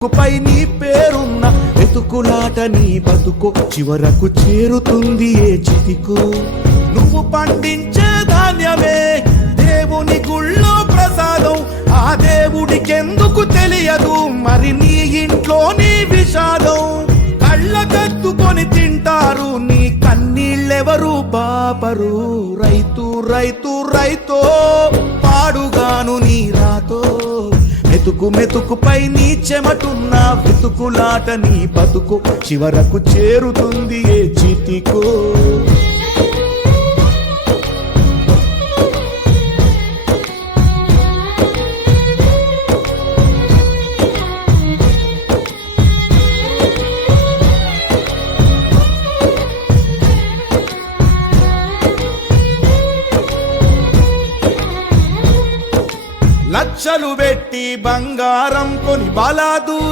పై నీ పేరున్న వెతుకులాట నీ బతుకు చివరకు చేరుతుంది ఏ చితికు. నువ్వు పండించే ధాన్యమే దేవుని గుళ్ళో ప్రసాదం, ఆ దేవుడికెందుకు తెలియదు మరి నీ ఇంట్లో నీ విషాదం. కళ్ళ కత్తుకొని తింటారు నీ కన్నీళ్ళెవరు పాపరు. రైతు రైతు రైతో పాడుగాను నీ రాతో, మెతుకు మెతుకుపై నీ చెమటున్న వెతుకులాట నీ బతుకు చివరకు చేరుతుంది ఏ చితికో. లక్షలు పెట్టి బంగారం కొని బలాదూర్